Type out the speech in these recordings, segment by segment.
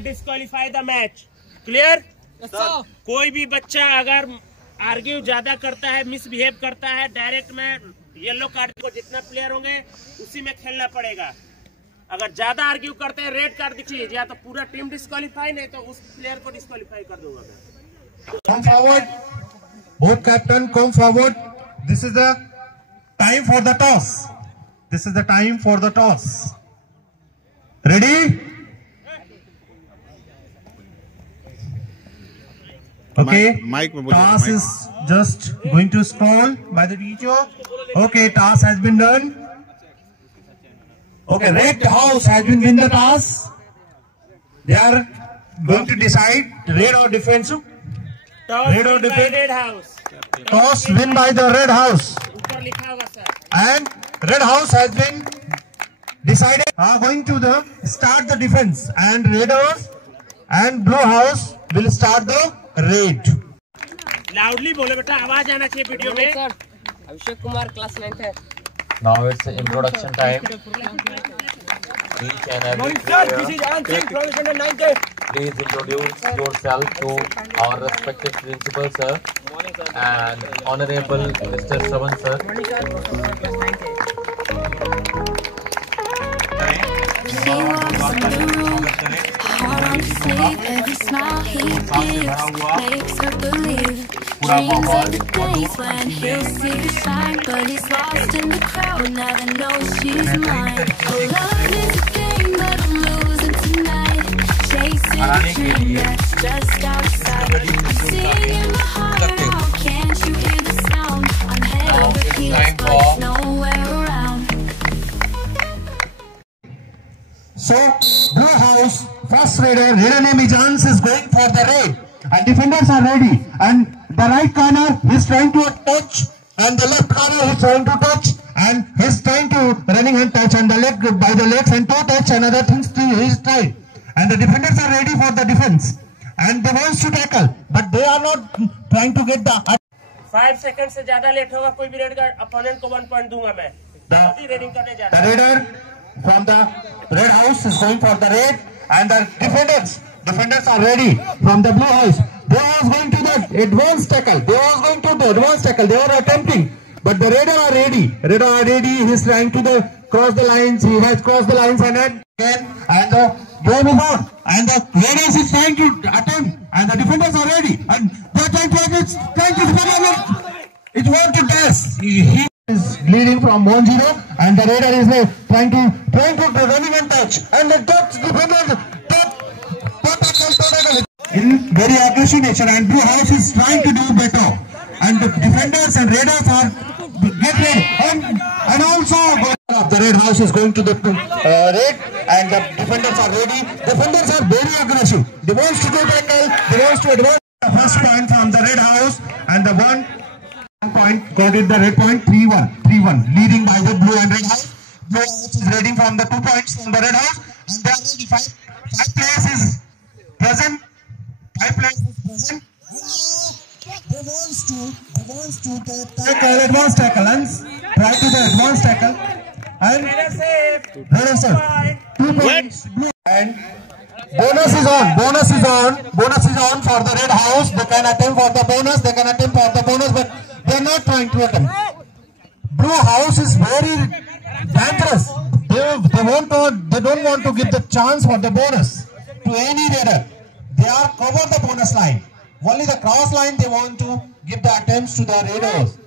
Disqualify the match. Clear? कोई भी बच्चा अगर आर्ग्यू ज्यादा करता है, मिसबिहेव करता है, डायरेक्ट में येलो कार्ड को जितना प्लेयर होंगे उसी में खेलना पड़ेगा। अगर ज्यादा आर्ग्यू करते हैं रेड कार्ड दिखिए, या तो पूरा टीम डिस्क्वालीफाई, नहीं तो उस प्लेयर को डिस्क्वालीफाई कर दूंगा मैं। Come forward, both captain come forward. This is the time for the toss. This is the time for the toss. Ready? Okay. Toss is just going to scroll by the teacher. Okay, toss has been done. Okay, red house has been win the toss. They are going to decide red or defensive. red or defensive. Red house. Toss win by the red house. ऊपर लिखा होगा sir. And red house has been decided. Are going to the start the defense, and red house and blue house will start the raid. Loudly बोले बेटा, आवाज आना चाहिए video में। Sir Abhishek Kumar class 9th है। Now it's introduction time. Each and every player, please introduce yourself to our respected principal sir and honorable Mr. Shravan sir. He walks in the room, heart on his sleeve. Every smile he gives makes her believe. Dreams of the days when he'll see her shine, but he's lost in the crowd, never knows she's mine. Oh, love is a game, but I'm losing tonight. Chasing a dream that's just outside. I'm singing my heart out, can't you hear the sound? I'm head over heels, but it's nowhere around. So, blue house, first raider, raider name is Hans, is going for the raid. And defenders are ready. And the right corner is trying to touch. And the left corner is trying to touch. And he's trying to running and touch. And the leg, by the legs and toe touch and other things he's trying. And the defenders are ready for the defense. And they want to tackle. But they are not trying to get the... 5 second से ज्यादा late होगा कोई भी red का opponent को 1 point दूंगा मैं। Raiding करने जा रहा The raider from the red house is going for the raid, and the defenders are ready from the blue house. They was going to the advanced tackle. They were attempting, but the raider are ready. He is trying to cross the lines. He has crossed the lines and again, and the game is on. And the raiders is trying to attempt, and the defenders are ready, and they are trying to it want to test. He is leading from 1-0, and the raider is trying to running and touch, and the touch defender in very aggressive nature, and blue house is trying to do better, and the defenders and raiders are get ready, and also the red house is going to the raid, and the defenders are ready. Defenders are very aggressive. They want to do tackle. They want to advance. The first point from the red house, and the 1 point got it, the red point 3-1 leading by the blue and red house. Blue house is reading from the 2 points from the red house, and there are 5 players is present. 5 players is present. They wants to tackle advanced tackle and try to the advanced tackle, and raider save 2 points blue, and Bonus is on. Bonus is on. Bonus is on for the red house. They can attempt for the bonus. They can attempt for the bonus, but they are not trying to attempt. Blue house is very dangerous. They don't want to give the chance for the bonus to any raider. They are cover the bonus line. Only the cross line they want to give the attempts to the raiders.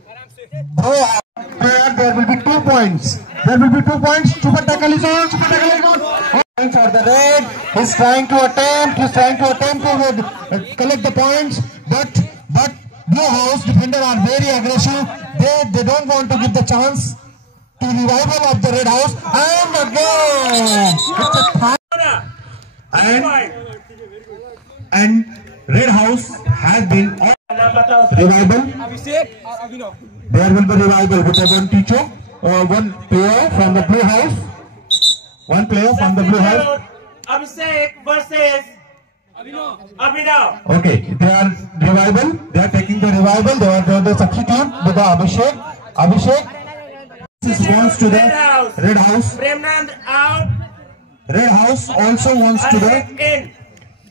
There will be 2 points. There will be 2 points. Super tackle is on. Super tackle is on. Points for the red. He's trying to attempt. He's trying to attempt to collect the points. But Blue House defender are very aggressive. They don't want to give the chance to revival of the red house. And again, it's a and red house has been revival. There will be revival with one teacher, one player from the blue house. One player from the blue house. Abhishek versus Abhinav. Okay, they are revival. They are taking the revival. They are the substitute with the Abhishek. Abhishek wants to the red house. Premnand out. Red house also wants to the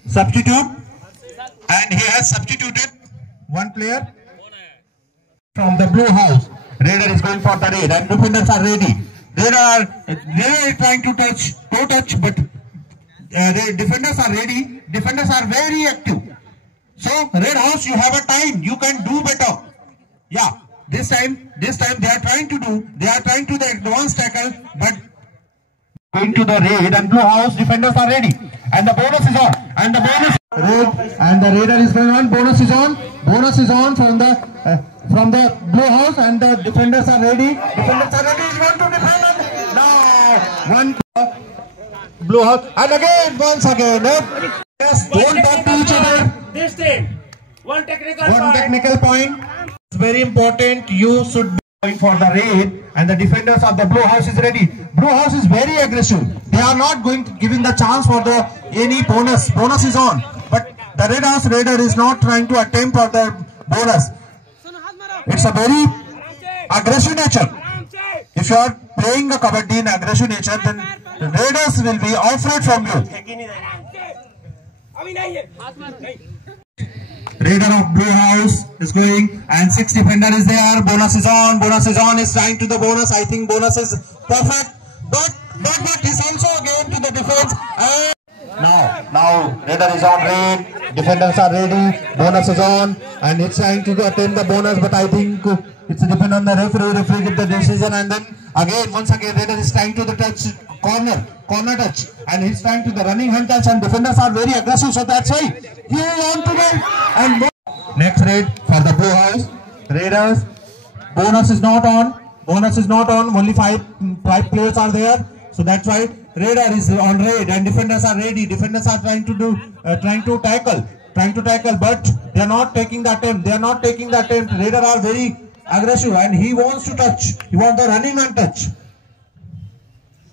substitute, and he has substituted one player from the blue house. Raider is going for the raid, and defenders are ready. They are trying to touch, but the defenders are ready. Defenders are very active. So red house, you have a time. You can do better. Yeah, this time they are trying to do. They are trying to the advanced tackle, but going to the raid, and blue house defenders are ready. And the bonus is on. And the bonus raid, and the raider is going on. Bonus is on. Bonus is on from the blue house, and the defenders are ready. Defenders are ready. Want to defend? No. One blue house, and again once again. Yes, don't talk to each other. This team. One technical point. It's very important. You should be going for the raid, and the defenders of the blue house is ready. Blue house is very aggressive. They are not going to giving the chance for the any bonus. Bonus is on, but the red house raider is not trying to attempt for the bonus. It's a very aggressive nature. If you are playing the kabaddi in aggressive nature, then the raiders will be afraid from you. Raider of blue house is going, and 6 defender is there. Bonus is on. Bonus is on. Is trying to the bonus. I think bonus is perfect. But he's also again to the defense. And now raider is on raid. Defenders are ready. Bonus is on, and it's trying to attempt the bonus. But I think it's depend on the referee. Referee get the decision, and then once again raider is trying to the touch corner touch, and he's trying to the running hand touch, and defenders are very aggressive. So that's why he want to get. And next raid for the blue house raiders. Bonus is not on. Bonus is not on. Only five players are there. So that's why raider is on raid, and defenders are ready. Defenders are trying to tackle, but they are not taking the attempt. Raider are very aggressive, and he wants to touch. He wants the running and touch,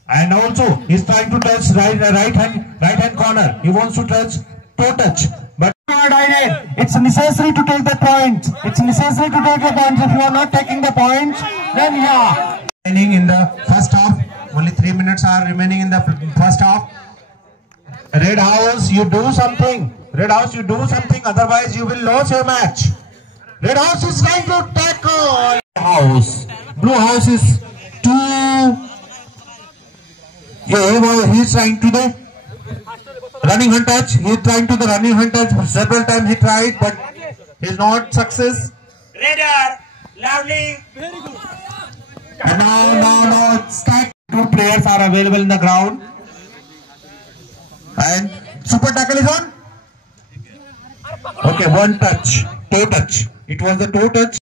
and also he's trying to touch right hand corner. He wants to touch toe touch, but it's necessary to take the points. It's necessary to take the points. If you are not taking the points, then yeah. In the first half, only 3 minutes are remaining in the first half. Red house, you do something. Red house, you do something. Otherwise, you will lose your match. Red house is trying to tackle. House. Blue house is too. He's trying to the running hand touch. He's trying to the running hand touch. Several times he tried, but he's not success. Raider, lovely. Very good. And now it's time. 2 players are available in the ground. And super tackle is on. Okay, one touch, toe touch. It was the toe touch.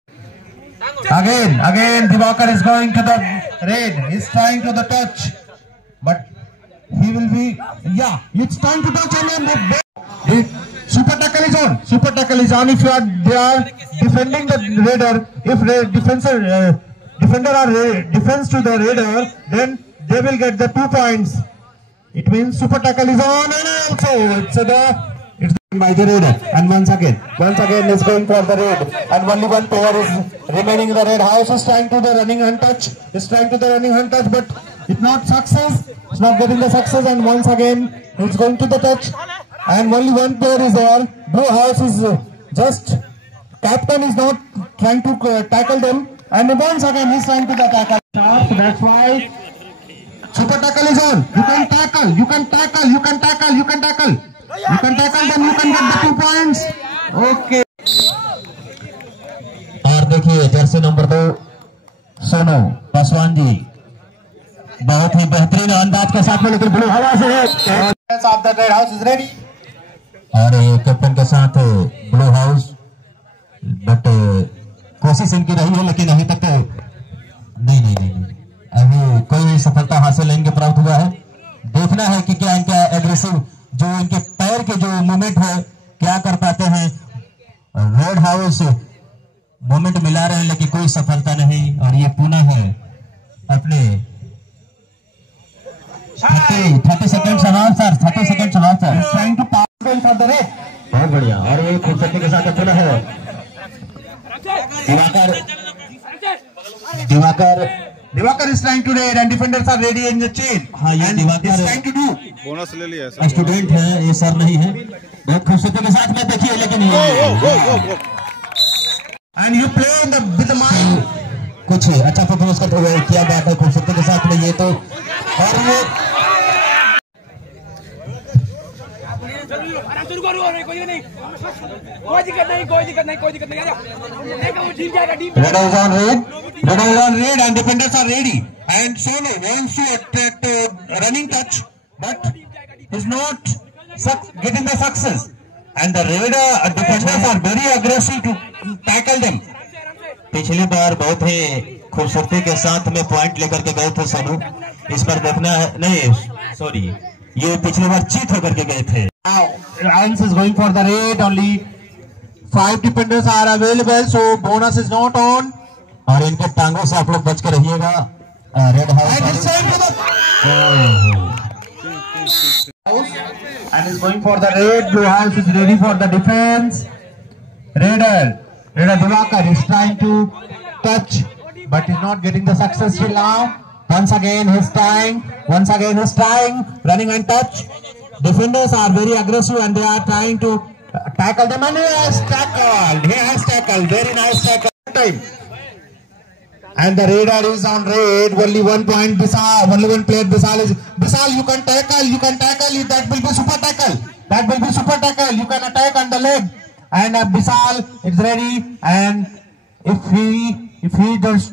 Again, Divakar is going to the raid. He's trying to the touch, but he will be. Yeah, it's time to touch and super tackle is on. Super tackle is on. If they are defending the raider, if defender are defense to the raider, then they will get the 2 points. It means super tackle is on, and also it's by the raider. And once again is going for the raid, and only one player is remaining in the red house. Is trying to the running hand touch. But it's not success. It's not getting the success, and once again He's going to the touch, and only one player is there. Blue House is just captain is not trying to tackle them, and once again he's trying to the tackle. That's why super tackle is on. You can tackle, you can tackle, you can tackle, you can tackle, you can tackle, then you can get the 2 points. Okay. और देखिए jersey number 2 Sonu Paswan ji बहुत ही बेहतरीन अंदाज के साथ में, लेकिन blue हवा से of the red house is ready, और कैप्टन के साथ ब्लू हाउस, बट कोशिश इनकी रही है लेकिन अभी तक नहीं अभी कोई सफलता हासिल नहीं प्राप्त हुआ है। देखना है कि क्या इनका एग्रेसिव जो इनके पैर के जो मूवमेंट है क्या कर पाते हैं। रेड हाउस मूवमेंट मिला रहे हैं लेकिन कोई सफलता नहीं, और ये पुनः है अपने 30 सेकंड समाप्त सर, 30 सेकंड समाप्त sir, trying to pass for the raid. बहुत बढ़िया, और ये खूबसूरती के साथ पुनः है Diwakar is trying to raid and defenders are ready in the chain. हाँ, ये Diwakar is trying to do bonus ले लिया, स्टूडेंट है, ये सर नहीं है। बहुत खूबसूरती के साथ में देखिए, लेकिन ये and you play in the with the mind, कुछ अच्छा परफॉर्मेंस करते हुए किया बात है खूबसूरती के साथ में, ये तो और ये कोई दिक्कत नहीं Red is on raid and defenders are ready, and Sonu wants to attract running touch, but is not getting the success, and the raider defenders are very aggressive to tackle them. पिछली बार बहुत ही खूबसूरती के साथ में point लेकर के गए थे सोनू, इस पर देखना है, नहीं सॉरी, ये पिछली बार चीत होकर के गए थे। Hans is going for the raid, only 5 defenders are available, so bonus is not on. और इनके टांगों से आप लोग बच के रहिएगा। Red house and is going for the raid. Blue house is ready for the defense. Raider Diwakar is trying to touch, but is not getting the success till now. Once again he's trying, running and touch. Defenders are very aggressive and they are trying to tackle them, and he has tackled, very nice tackle time. And the raider is on raid, only 1 point, only one player, Bisal, you can tackle, that will be super tackle, you can attack on the leg, and Bisal is ready, and if he does,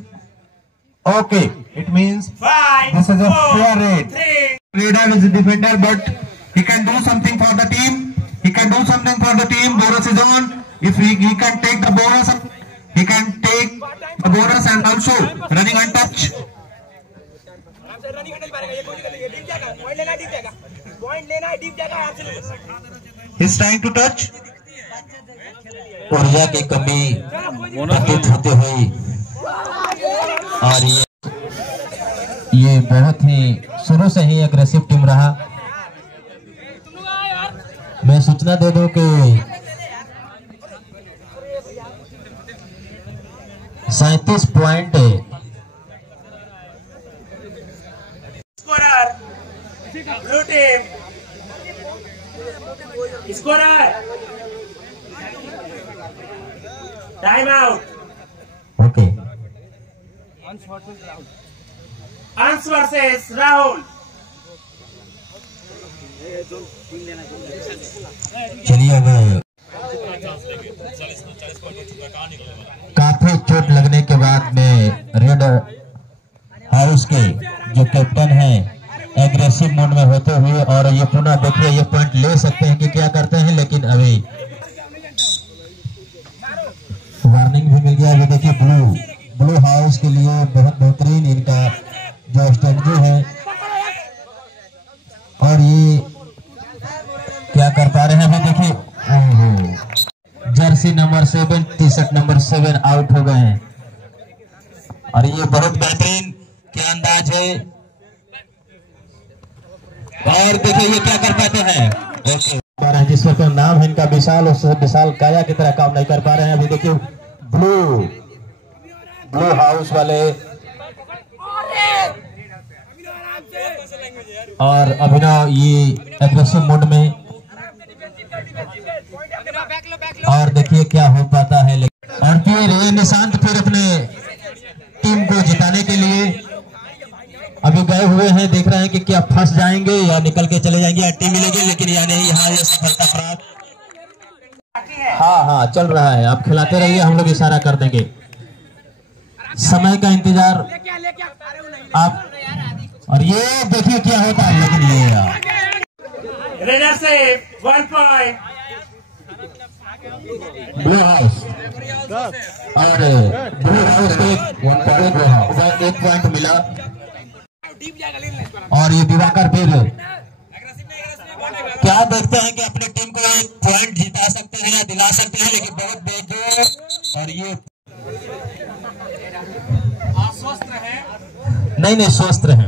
okay, it means 5, this is a 4, fair raid. 3. Raider is a defender, but he can do something for the team. Bonus is on. If he can take the bonus, he can take the bonus and also running and touch. He's trying to touch. ऊर्जा की कमी प्रतीत होते हुए, और ये बहुत ही शुरू से ही एग्रेसिव टीम रहा। मैं सूचना दे दूं कि 37 point scorer blue team, scorer time out. Okay, अंश वर्सेस राहुल। चलिए, अब काफी चोट लगने के बाद में रेड हाउस के जो कैप्टन हैं एग्रेसिव मोड में होते हुए, और ये पुनः देखिए ये पॉइंट ले सकते हैं कि क्या करते हैं, लेकिन अभी वार्निंग भी मिल गया। अभी देखिए ब्लू हाउस के लिए बहुत बेहतरीन इनका जो स्ट्रेटजी है, और ये क्या कर पा रहे हैं। अभी देखिए jersey number 7, T-shirt number 7 out हो गए हैं, और ये बहुत बेहतरीन क्या अंदाज है, और देखिए ये क्या कर पाते हैं। ओके, जिसमें तो नाम है इनका विशाल, उससे विशाल काया की तरह काम नहीं कर पा रहे हैं। अभी देखिए ब्लू हाउस वाले, और अभिनव ये एग्रेसिव मोड में, और देखिए क्या हो पाता है। और फिर ये निशांत फिर अपने टीम को जिताने के लिए अभी गए हुए हैं, देख रहे हैं कि क्या फंस जाएंगे या निकल के चले जाएंगे या टीम मिलेगी, लेकिन या नहीं, यहाँ ये सफलता प्राप्त। हाँ चल रहा है, आप खिलाते रहिए, हम लोग इशारा कर देंगे। समय का इंतजार आप, और ये देखिए क्या होता है, लेकिन ये रेडर से 1 पॉइंट ब्लू हाउस, और ब्लू हाउस को 1 पॉइंट मिला। और ये दिवाकर फिर क्या देखते हैं कि अपनी टीम को 1 पॉइंट जिता सकते हैं या दिला सकते हैं, लेकिन बहुत बेजोर। और ये नहीं स्वस्थ रहे।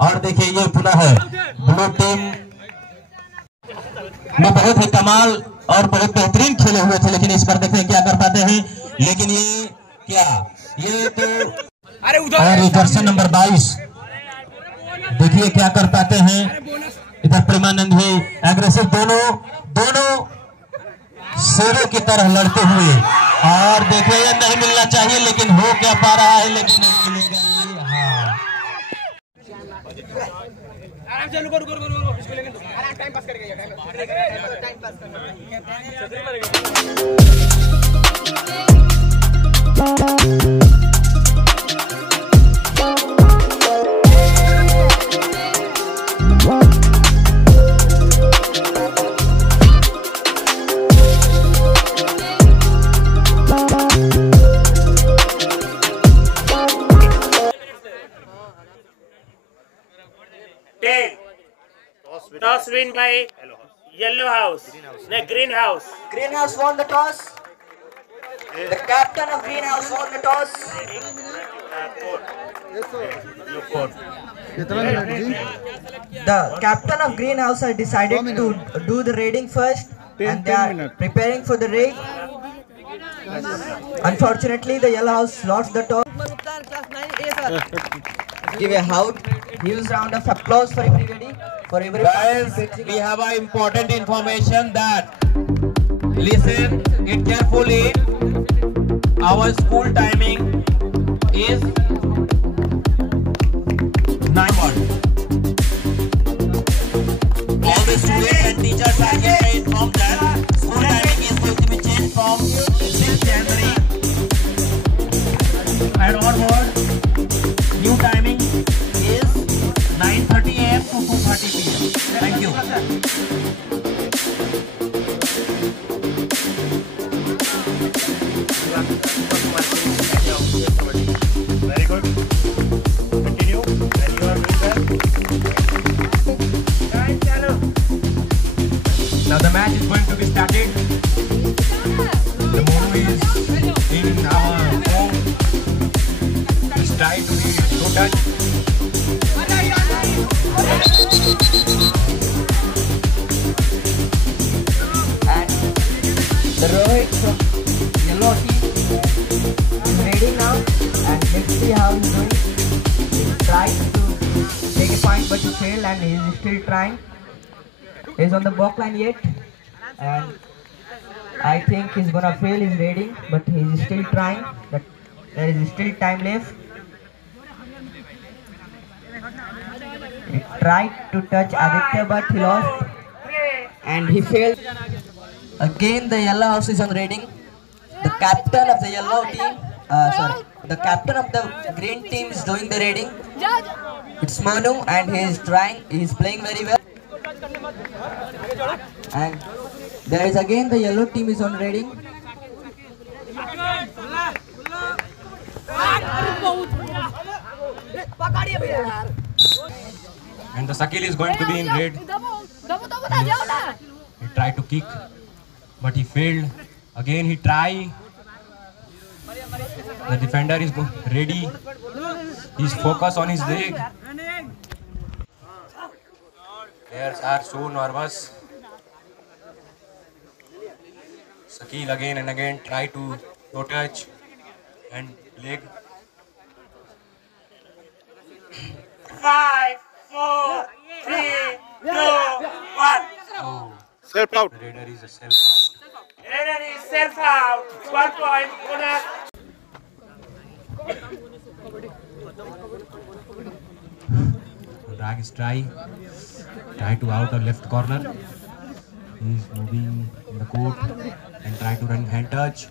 और देखिए ये पुनः है ब्लू टीम में बहुत ही कमाल और बहुत बेहतरीन खेले हुए थे, लेकिन इस पर देखते हैं क्या कर पाते हैं। लेकिन ये क्या, ये तो और जर्सी नंबर 22 देखिए क्या कर पाते हैं। इधर प्रेमानंद भी एग्रेसिव, दोनों शेरों की तरह लड़ते हुए, और देखिए ये नहीं मिलना चाहिए, लेकिन हो क्या पा रहा है, लेकिन नहीं मिलेगा ये। हाँ आराम से रुको इसको लेके टाइम पास करके time pass toss win by yellow house. No, green house. Green house won the toss. The captain of green house won the toss. The captain of green house has decided to do the raiding first, and they are preparing for the raid. Unfortunately, the yellow house lost the toss. Give a huge round of applause for everybody. For every guys, we have a important information that, listen it carefully. Our school timing is 9:00. All the students and teachers are here informed that school timing is going to be changed from 6 January, and onward new timing is 9:30 AM to 2:30 PM. Thank you. Very good. Continue. And you are doing well. Time, chalo. Now the match is going to be started. The mono is in our home. Let's try to be no touch. And the Rohit from yellow team is ready now, and let's see how he's doing. He tried to take a point, but he failed, and he's still trying. He's on the back line yet, and I think he's gonna fail his raiding, but he's still trying. But there is still time left. He tried to touch Aditya, but he lost, and he failed. Again, the yellow house is on raiding. The captain of the yellow team, the captain of the green team is doing the raiding. It's Manu, and he is trying. He is playing very well. And there is again the yellow team is on raiding. And the Sakil is going to be in red. He tried to kick, but he failed. Again he tried. The defender is ready. He's focused on his leg. Players are so nervous. Sakil again and again try to toe touch and leg. 5, 4, Self out. Raider is a self out. Raider is self out. 1 point. Bonus. Drag is try to outer left corner. He is moving in the court and try to run hand touch.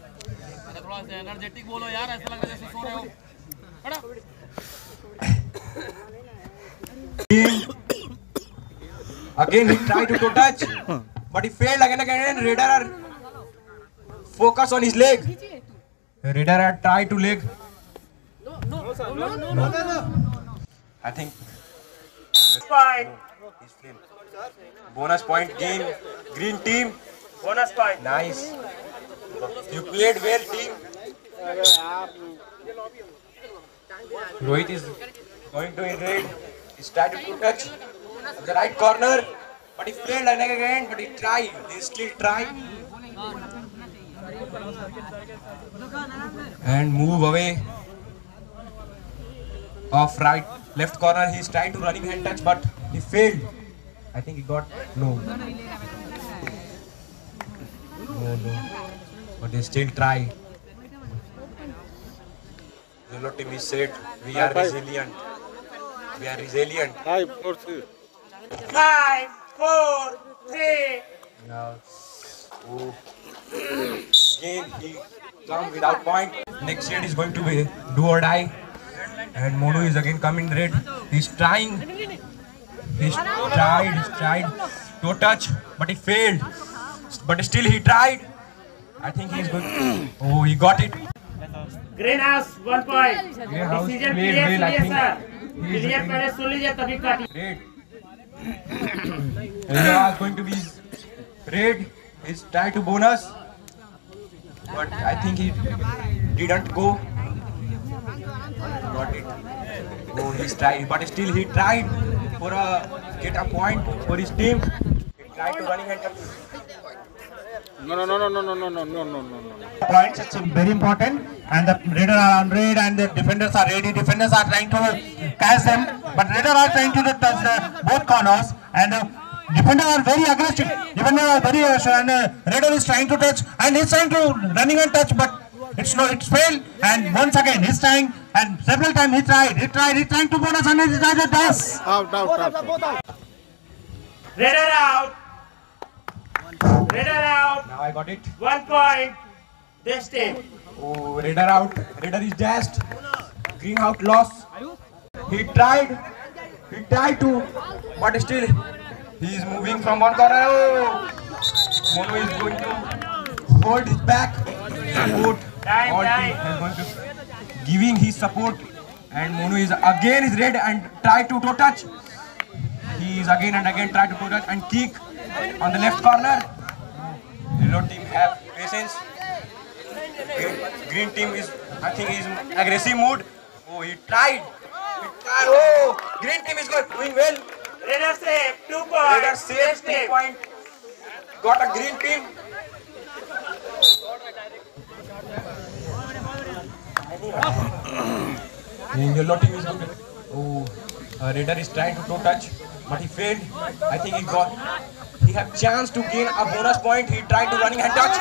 Again he tried to touch, but he failed again and again. Raider focus on his leg. Raider tried to leg. No. I think Point. bonus point gain. Green team. Bonus point. Nice. You played well, team. Rohit is going to invade. He started to touch the right corner, but he failed again. But he tried. He still tried. And move away off left corner. He's trying to running hand touch, but he failed. I think he got no. But they still try. Yellow team is said we are resilient. We are resilient. 5, 4, 3. 5, 4, 3. Now, again he comes without point. Next shade is going to be do or die. And Monu is again coming red. He's trying. He's tried to touch, but he failed. But still he tried. I think he's going. Oh, he got it. Greenhouse 1 point. Greenhouse Decision played clear, well, I think. sir. Clear पहले सुन लीजिए तभी काटिए. Red. Area is going to be red. He's tied to bonus, but I think he didn't go. Got it. No, he's tried, but still he tried for get a point for his team. He tried to running hand. No. Points, it's very important, and the Raider are on raid and the defenders are ready. Defenders are trying to catch them, but Raider are trying to touch both corners, and defenders are very aggressive. Defenders are very aggressive, and Raider is trying to touch, and he's trying to running and touch, but it's failed. And once again he's trying, and several times he's trying to bonus, and he's trying to touch. Out. Raider out. Raider out. Now I got it. 1 point. This team. Oh, Raider out. Raider is dashed. Green out loss. He tried to, but still he is moving from one corner. Oh, Monu is going to hold his back. Support. All team is going to giving his support, and Monu is again red and try to touch. He is again and again try to touch and kick on the left corner. Yellow team have patience. Green team is, I think, is in aggressive mood. Oh, he tried. Oh, green team is doing well. Raider save 2 points. Raider saves 2 points. Got a green team. Yellow team is good. Oh, Raider is trying to touch, but he failed. I think he have chance to gain a bonus point. He tried to running and touch,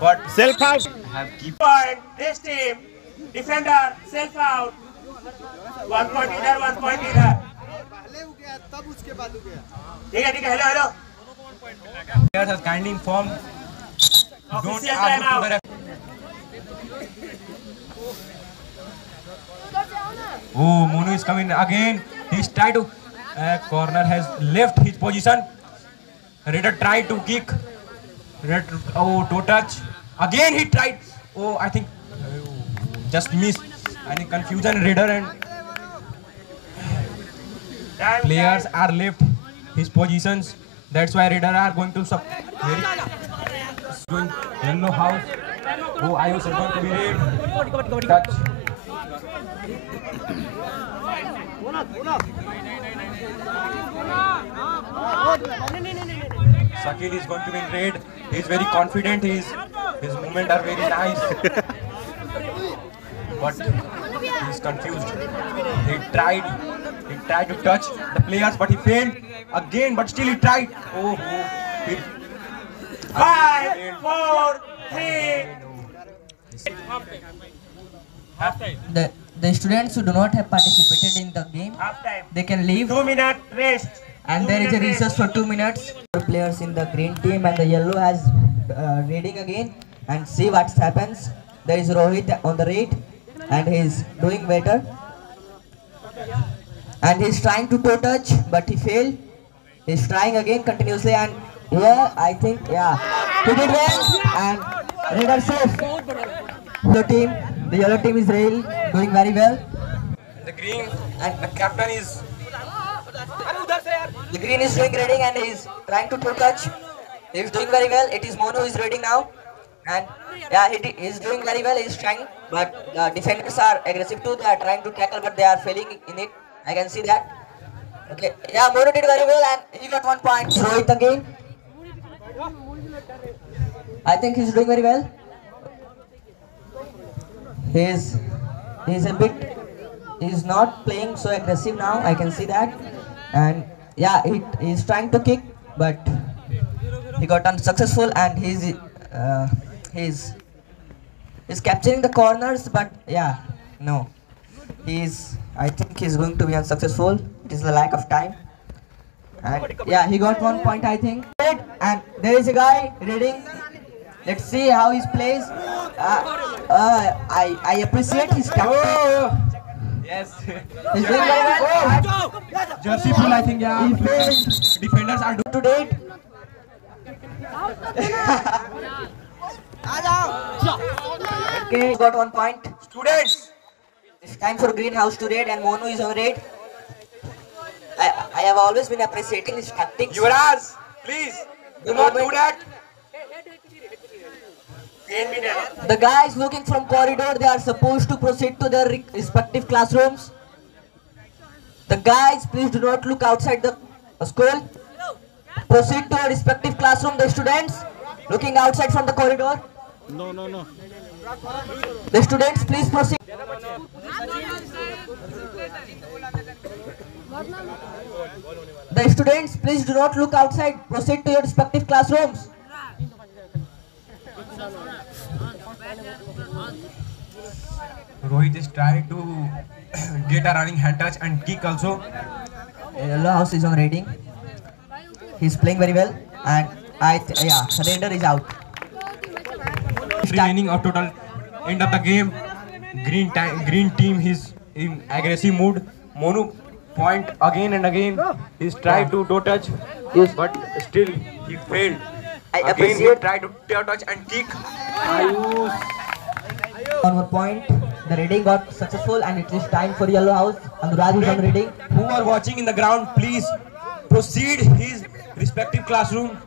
but Self out. have keep. Point. This team. Defender self out. 1 point इधर 1 point इधर. ठीक है hello. Players has kindly informed. Don't Official argue time out. to the ref. Oh, Monu is coming again. He's tried to. Corner has left his position. Raider tried to kick. To touch. Again he tried. Oh, I think just missed. I think confusion. Raider and players are left his positions. That's why Raider are going to yellow house. Oh, Ayush is going to be red. Touch. Shakil is going to be in red. He is very confident. His movements are very nice. But he is confused. He tried to touch the players, but he failed again. But still he tried. Oh, 5, 4, 3. The students who do not have participated in the game, Half time. they can leave, 2-minute rest. and there is a recess for 2 minutes. Players in the green team and the yellow has reading again, and see what happens. There is Rohit on the right, and he is doing better. And he is trying to toe touch, but he failed. He is trying again continuously, and yeah, I think he did well, and red are safe. The yellow team is really doing very well. The green and the captain is. The green is doing reading and he is trying to toe touch. He is doing very well. It is Monu who is reading now, and he is doing very well. He is trying, but the defenders are aggressive too. They are trying to tackle, but they are failing in it. I can see that. Okay, Monu did very well and he got 1 point. Rohit again. I think he is doing very well. He is not playing so aggressive now. I can see that, and he is trying to kick, but he got unsuccessful, and he's capturing the corners, but no, I think he's going to be unsuccessful. It is the lack of time, and he got 1 point, I think. And there is a guy reading. Let's see how he plays. I appreciate his captain. Yes. He's doing very well. Jersey full, I think. He failed. Defenders are To date. Okay, got 1 point. students. It's time for greenhouse to raid, and Monu is on raid. I have always been appreciating his tactics. Yuvraj, please do not do that. The guys looking from corridor, they are supposed to proceed to their respective classrooms. The guys, please do not look outside the school. Proceed to your respective classroom. The students looking outside from the corridor. No. The students, please proceed. The students, please do not look outside. Proceed to your respective classrooms. Rohit is trying to get a running hand touch and kick also. Yellow house is on raiding. He's playing very well, and Raider is out. Remaining of total end of the game. Green team is in aggressive mood. Monu point again and again. He's tried to toe touch, but still he failed. Again he tried to toe touch and kick. On 1 point, the raiding got successful, and it is time for yellow house. Anurag is on raiding. Who are watching in the ground, please proceed his respective classroom.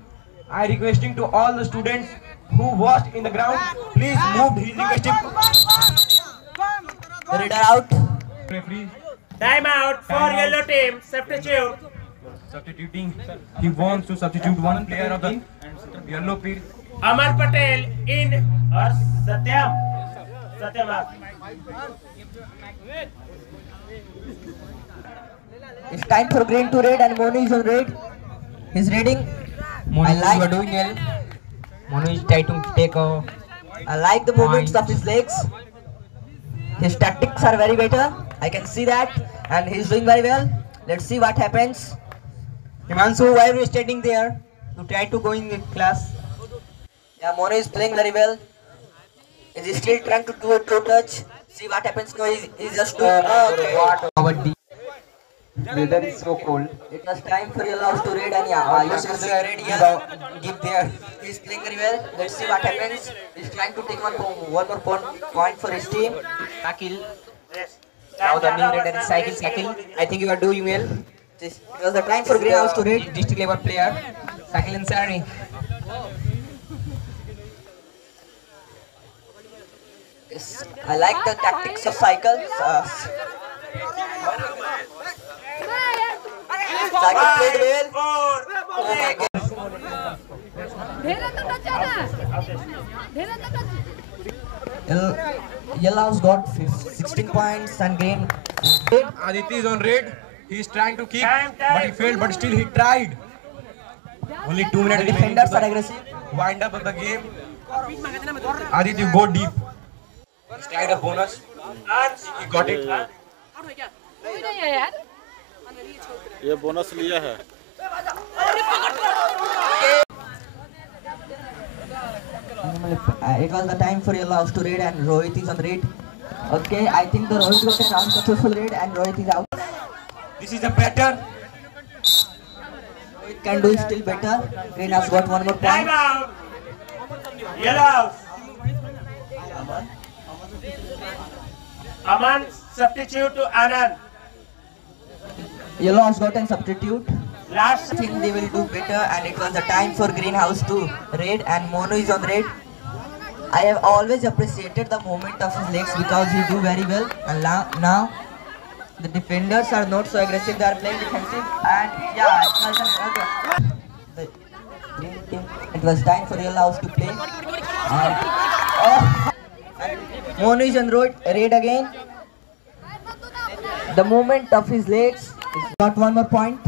I requesting to all the students who watched in the ground, please move his respective. The raider out. Referee Time out for yellow team. Substitute. substituting. He wants to substitute one player of the yellow team. Amar Patel in or Satyam. Satyam. It's time for green to raid, and Monu is on raid. He's raiding. Monu, you are doing well. Monu is trying to take a. I like the movements of his legs. His tactics are very better. I can see that, and he's doing very well. Let's see what happens. Himanshu, why are you standing there? You try to go in the class. Yeah, Monu is playing very well. He's still trying to do a toe touch. See what happens now. He's just doing. What about the weather is so cold. It was time for yellow house to raid, and Ayush is raid here. Give there. He's playing very well. Let's see what happens. He's trying to take one more point for his team. Shakil. Now the new raider is Shakil. I think you are doing well. It was the time for green house to raid. District level player. Shakil Ansari. Yes, I like the tactics of cycles. Cycle played well. Oh my God. Yellow house got 16 points and green. Aditi is on raid. He is trying to kick, but he failed. But still he tried. Only 2 minutes. The defenders are aggressive. Wind up of the game. Aditya, go deep. Slide of bonus. He got it. ये bonus लिया है. It was the time for Yellow House to raid and Rohit is on raid. Okay, I think the Rohit got an unsuccessful raid and Rohit is out. This is a better. Rohit can do still better. Green has got one more Time point. out. Yellow. Aman substitute to Anand. Yellow has got a substitute. Last I think they will do better and it was the time for Greenhouse to raid and Mono is on raid. I have always appreciated the movement of his legs because he do very well and now the defenders are not so aggressive, they are playing defensive and yeah, it was time for Yellow House to play and Mono is on raid again. The movement of his legs is got one more point.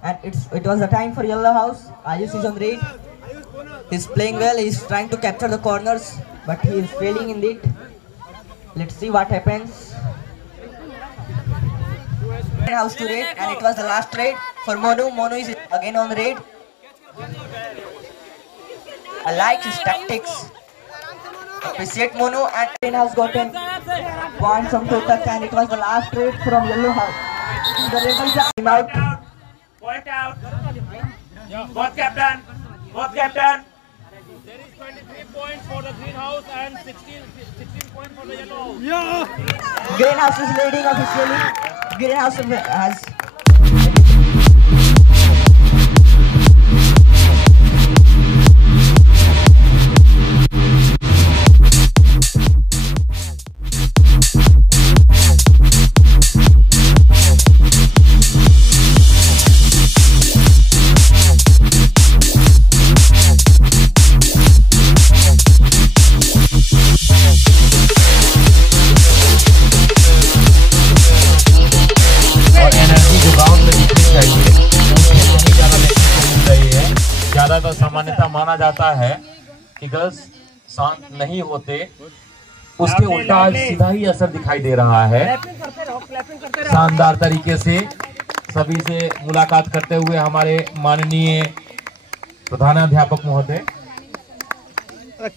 And it was the time for Yellow House. Ayush is on raid. He's playing well. He's trying to capture the corners, but he is failing in it. Let's see what happens. House to raid, and it was the last raid for Mono. Mono is again on raid. I like his tactics. Appreciate Mono, and Greenhouse got 10 points from Totak, and it was the last raid from Yellow House. The rebels are out. point out. Both captain. Both captain. There is 23 points for the Greenhouse and 16 points for the Yellow House. Yeah. Greenhouse is leading officially. Greenhouse has. ज्यादातर सामान्यता माना जाता है कि girls शांत नहीं होते, उसके उल्टा आज सीधा ही असर दिखाई दे रहा है। शानदार तरीके से सभी से मुलाकात करते हुए हमारे माननीय प्रधानाध्यापक महोदय,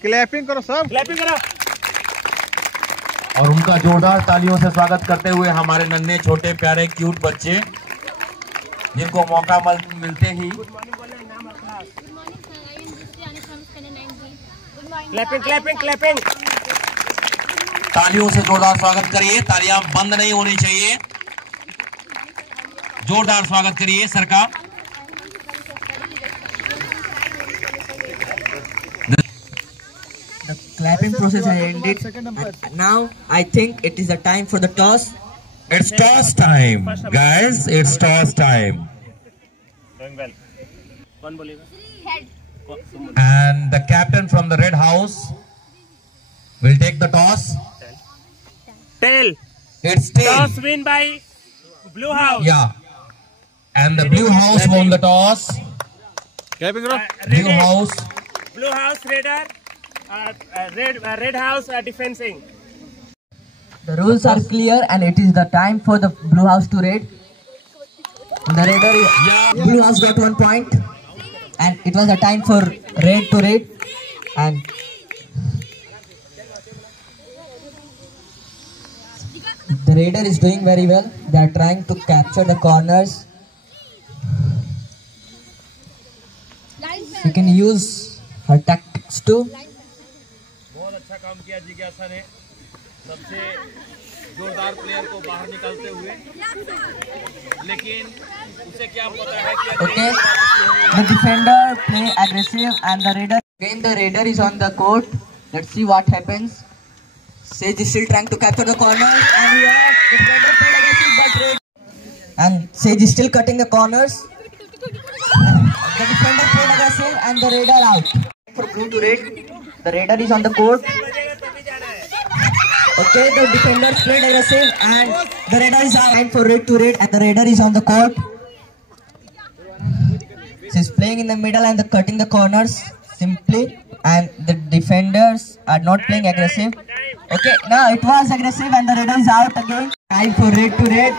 क्लैपिंग करो सब, क्लैपिंग करो, और उनका जोरदार तालियों से स्वागत करते हुए हमारे नन्हे छोटे प्यारे क्यूट बच्चे जिनको मौका मिलते ही क्लैपिंग क्लैपिंग क्लैपिंग तालियों से जोरदार स्वागत करिए। तालियां बंद नहीं होनी चाहिए, जोरदार स्वागत करिए सर का। The clapping process has ended. And now I think it is the time for the toss. It's toss time, guys. It's toss time. Doing well. कौन बोलेगा? And the captain from the Red House will take the toss. Tail. It's tail. Toss win by Blue House. Yeah. And the Blue House won the toss. Clapping करो। Blue House. Blue House raider. Red House defending. The rules are clear and it is the time for the Blue House to raid. The raider, Blue House got 1 point. And it was a time for raid to raid, and the raider is doing very well. They are trying to capture the corners. You can use her tactics too. बहुत अच्छा काम किया जिज्ञासा ने, सबसे जोरदार player को बाहर निकालते हुए, लेकिन उसे क्या पता है कि Okay, the defender play aggressive and the raider. When the raider is on the court, let's see what happens. Sage is still trying to capture the corners, and yes, the defender played aggressive but raid. And Sage is still cutting the corners. The defender played aggressive and the raider out. For blue to raid, the raider is on the court. Okay, the defenders played aggressive and the raider is out. Time for raid to raid and the raider is on the court. She's playing in the middle and cutting the corners simply, and the defenders are not playing aggressive. Okay, now it was aggressive and the raider is out again. Time for red to red.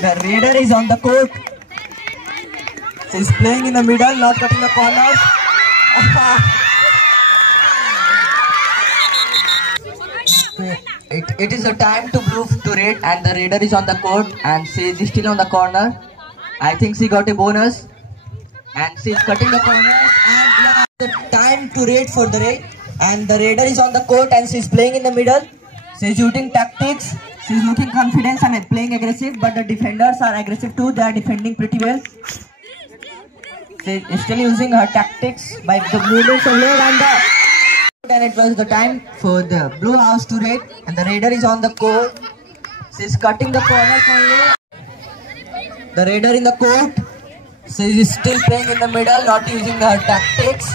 The raider is on the court. She's playing in the middle, not cutting the corners. It is a time to blue to red, and the raider is on the court and she is still on the corner. I think she got a bonus and she is cutting the corners, and yeah, the time to red for the red, and the raider is on the court and she is playing in the middle. She is using tactics. She is looking confident and playing aggressive, but the defenders are aggressive too. They are defending pretty well. She is still using her tactics by the movements of leg, and it was the time for the blue house to red, and the raider is on the court. She is cutting the corners only. The raider in the court. She is still playing in the middle, not using her tactics.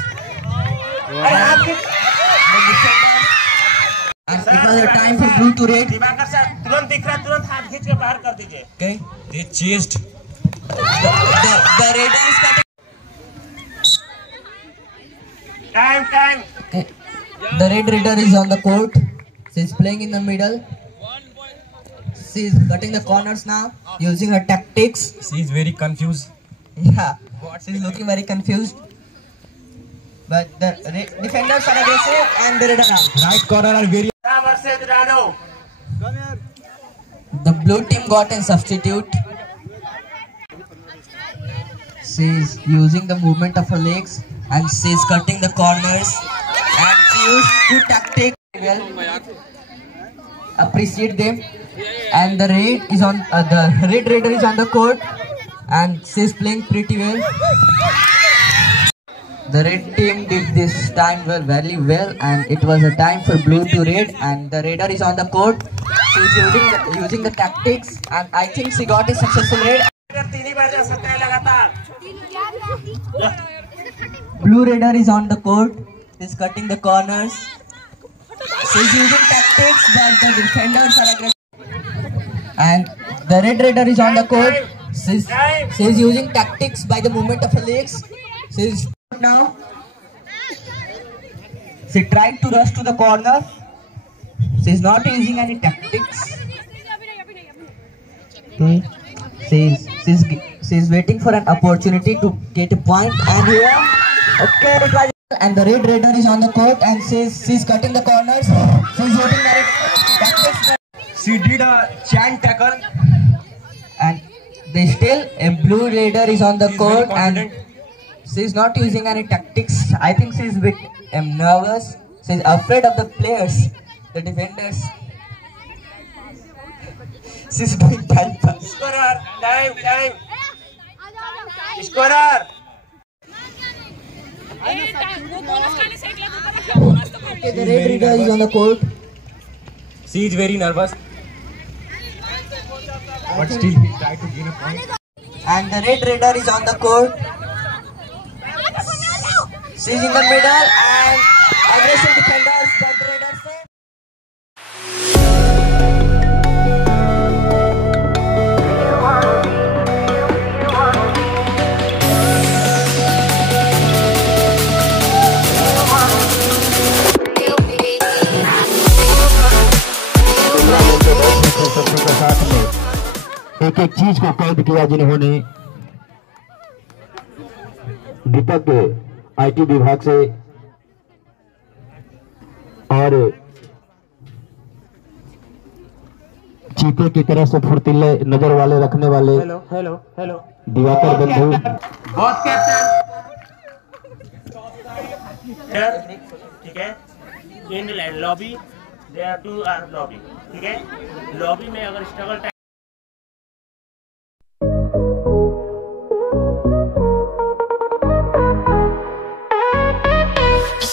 And it was a time for blue to red. Okay. They chased. The raider is cutting. Time. Okay. The red raider is on the court. She is playing in the middle. She is cutting the corners now, using her tactics. She is very confused. Yeah, she is looking very confused. But the defenders are aggressive and the raider out. Right corner are very. The blue team got a substitute. She is using the movement of her legs and she is cutting the corners, and she used good tactics. Well, appreciate them. And the red is on the red raider is on the court and she is playing pretty well. The red team did this time very well, and it was a time for blue to red, and the raider is on the court. She is using the tactics, and I think she got a successful red. Blue raider is on the court. She is cutting the corners. She is using tactics, but the defenders are aggressive. And the red raider is on the court. She is using tactics by the movement of her legs. She is now. She tried to rush to the corner. She is not using any tactics. Okay. She is waiting for an opportunity to get a point, and here, okay, and the red raider is on the court and she is cutting the corners. She is using the tactics. She did a chant tackle, and still a blue raider is on the court and she is not using any tactics. I think she is a bit nervous. She is afraid of the players, the defenders. She is doing time pass. Scorer, time. Scorer. Okay, the red raider is on the court. she is very nervous, but still try to gain a point. And the red raider is on the court. She is in the middle and aggressive defenders, but the raider said. एक चीज को कैद किया जिन्होंने विपक्ष IT विभाग से और चीते की तरह से फुर्तीले नजर वाले रखने वाले हेलो दिवाकर बंधु बहुत कैप्टन ठीक है। In lobby there two are lobby, ठीक है। लॉबी में अगर struggle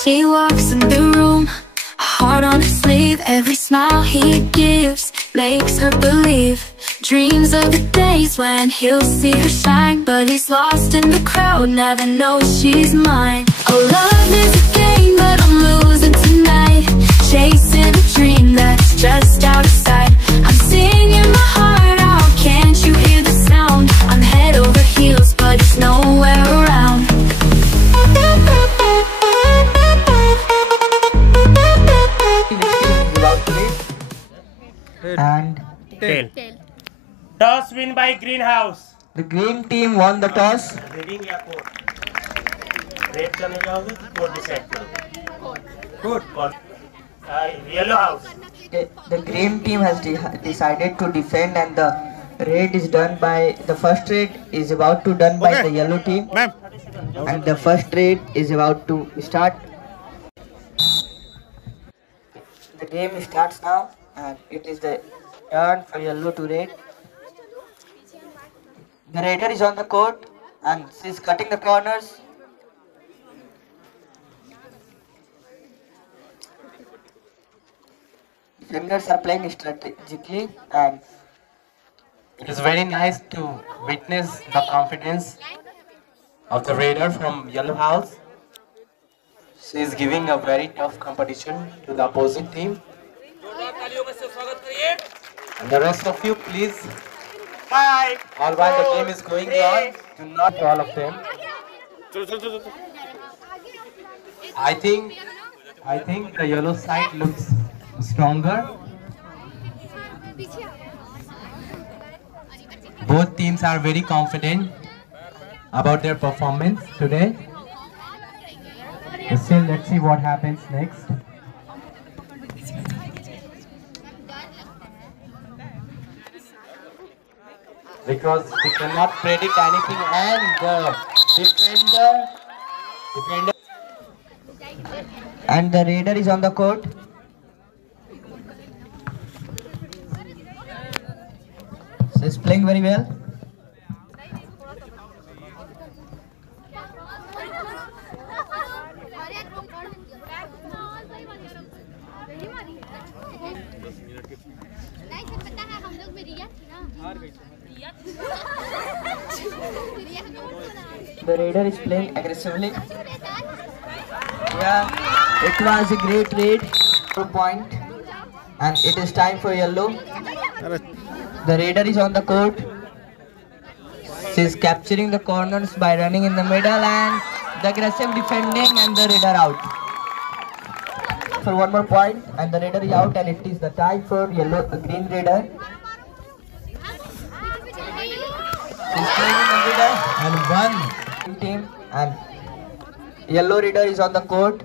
She walks in the room, heart on his sleeve. Every smile he gives makes her believe. Dreams of the days when he'll see her shine, but he's lost in the crowd, never knows she's mine. Oh, love is a game, but I'm losing tonight, chasing a dream that's just out of sight. I'm singing my heart out, can't you hear the sound? I'm head over heels, but it's Tail. Toss win by greenhouse. The green team won the toss. Reading या code? Red करने जाओगे code decide करो. Code. Yellow house. The green team has decided to defend, and the raid is done by the first raid is about to done by the yellow team, and the first raid is about to start. The game starts now, and it is the turn for yellow to raid. The raider is on the court and she is cutting the corners. Defenders are playing strategically, and It is very nice to witness the confidence of the raider from Yellow House. She is giving a very tough competition to the opposite team. And the rest of you, please, all while the game is going on, do not all of them. I think the yellow side looks stronger. Both teams are very confident about their performance today. Still, let's see what happens next. Because we cannot predict anything, and the defender and the raider is on the court. She is playing very well. The raider is playing aggressively. Yeah, it was a great raid. 2 point, and it is time for yellow. The raider is on the court. She is capturing the corners by running in the middle, and the aggressive defending, and the raider out. For 1 more point, and the raider is out, and it is the tie for green raider. She is playing in the middle, and one team, and yellow raider is on the court.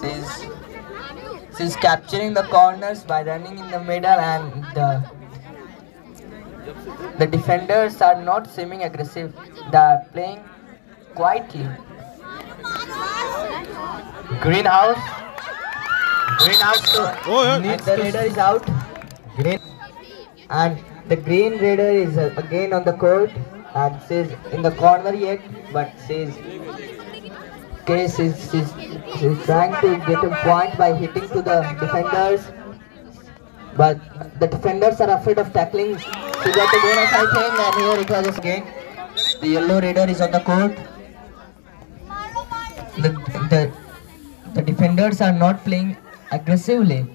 She is capturing the corners by running in the middle, and the defenders are not seeming aggressive. They are playing quietly. Greenhouse. And the raider is out. And the green raider is again on the court, and she is in the corner yet, but she's trying to get a point by hitting to the defenders, but the defenders are afraid of tackling. She got a bonus, I think, and here it was again. The yellow raider is on the court. The defenders are not playing aggressively.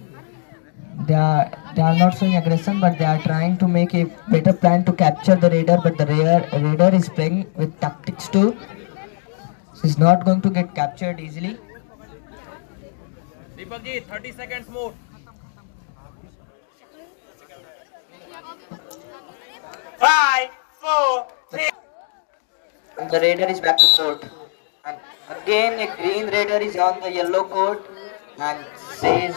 They are not showing aggression, but they are trying to make a better plan to capture the raider, but the raider is playing with tactics too. She's not going to get captured easily. Deepak ji, 30 seconds more. 5, 4, 3. And the raider is back to court. And again a green raider is on the yellow court, and says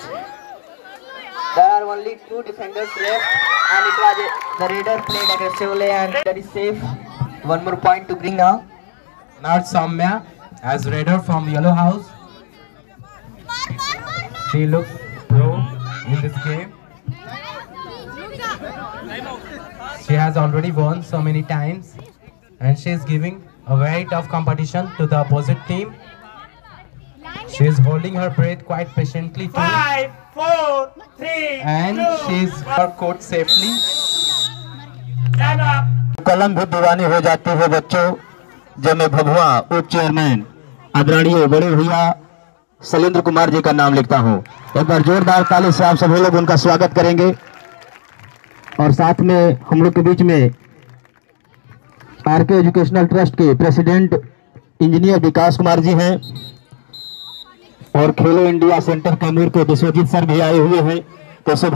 there are only 2 defenders left, and it was the raider played aggressively, and that is safe. 1 more point to green now. Now it's Soumya as raider from Yellow House. She looks pro in this game. She has already won so many times, and she is giving a very tough competition to the opposite team. She is holding her breath quite patiently too. 5, 4, 3, And 2, she is her court safely. Time up. कलम भी दीवानी हो जाती है बच्चों, जब मैं भभुआ उप chairman आदरणीय बड़े भैया शैलेंद्र कुमार जी का नाम लिखता हूं। एक बार जोरदार ताली से आप सभी लोग उनका स्वागत करेंगे। और साथ में हम लोग के बीच में आरके एजुकेशनल ट्रस्ट के प्रेसिडेंट इंजीनियर विकास कुमार जी हैं, और खेलो इंडिया सेंटर कैमूर के विश्वजीत सर भी आए हुए हैं। तो सब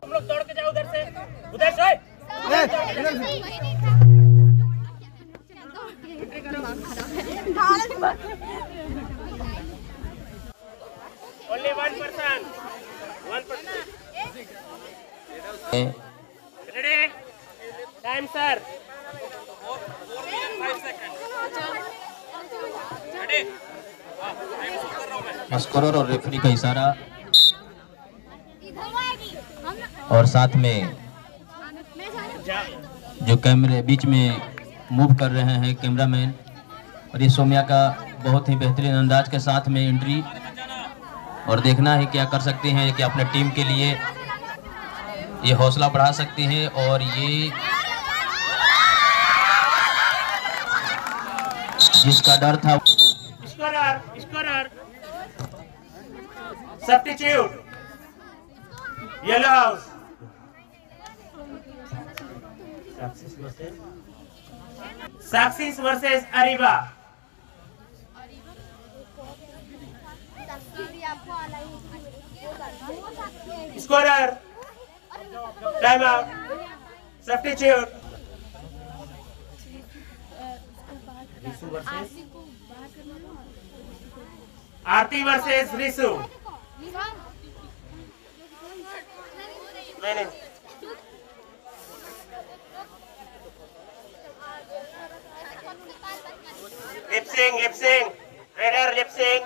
Only one person. One person. Ready? Time, sir. 4 minutes 5 seconds. Ready? Scorer और रेफरी का इशारा और साथ में जो कैमरे बीच में मूव कर रहे हैं कैमरामैन, और ये सौम्या का बहुत ही बेहतरीन अंदाज के साथ में एंट्री, और देखना है क्या कर सकते हैं कि अपने टीम के लिए ये हौसला बढ़ा सकते हैं। और ये जिसका डर था Substitute. Yellow House. Saxis versus Arriba. Scorer. Time out. Substitute. Aarti versus Risu. Meaning. Lip sync. Radar lip sync.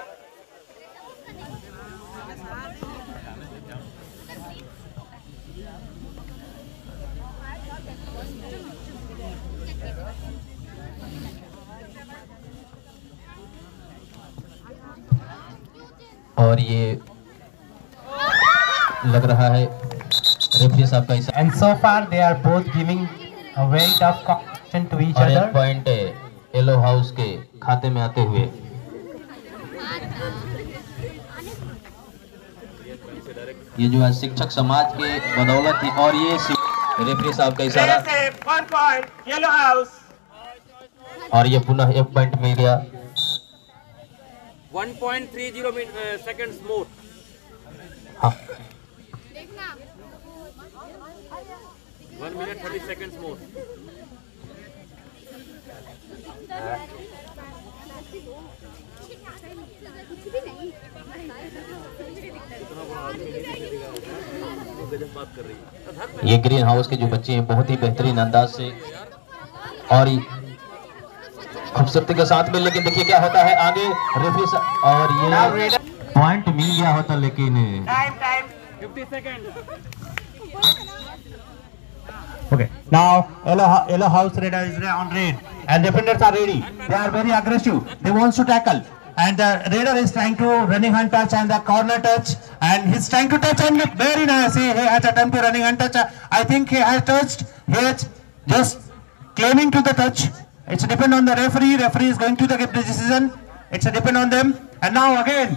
और ये लग रहा है रेफरी साहब का इशारा। And so far they are both giving a very tough competition to each और other. एक पॉइंट येलो हाउस के खाते में आते हुए ये जो है शिक्षक समाज के बदौलत ही, और ये रेफरी साहब का इशारा 1 point. Yellow House. और ये पुनः एक पॉइंट मिल गया। 1.30 seconds more. हाँ 1 minute 30 seconds more. ये ग्रीन हाउस के जो बच्चे हैं बहुत ही बेहतरीन अंदाज से और खूबसूरती के साथ में, लेकिन देखिए क्या होता है आगे रेफरी और ये पॉइंट मिल गया होता, लेकिन Time. 50 seconds. Okay. Now yellow house radar is on red, and defenders are ready. They are very aggressive. They want to tackle, and the raider is trying to running hand touch and the corner touch, and he's trying to touch and very nice. He has attempted running hand touch. I think he has touched. He is just claiming to the touch. It's depend on the referee. Referee is going to give the decision. It's a depend on them. And now again,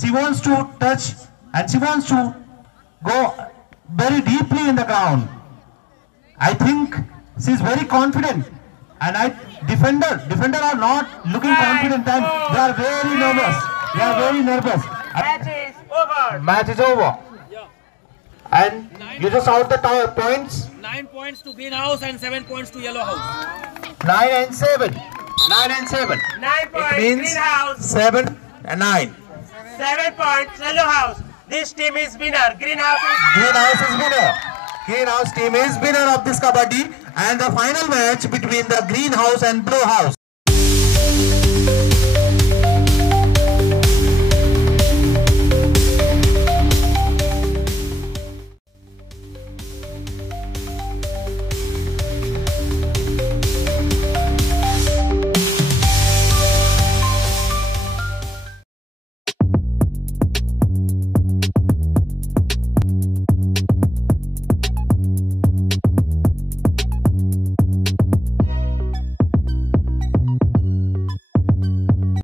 she wants to touch and she wants to go very deeply in the ground. I think she's very confident, and defender are not looking confident, and they are very nervous. They are very nervous. Match is over. Match is over. And you just out the points. 9 points to Green House and 7 points to Yellow House. 9 and 7. 9 and 7. 9 points. It means Green House. 7 and 9. 7 points. Yellow House. This team is winner. Green House is winner. Green House team is winner of this kabaddi, and the final match between the Green House and Blue House.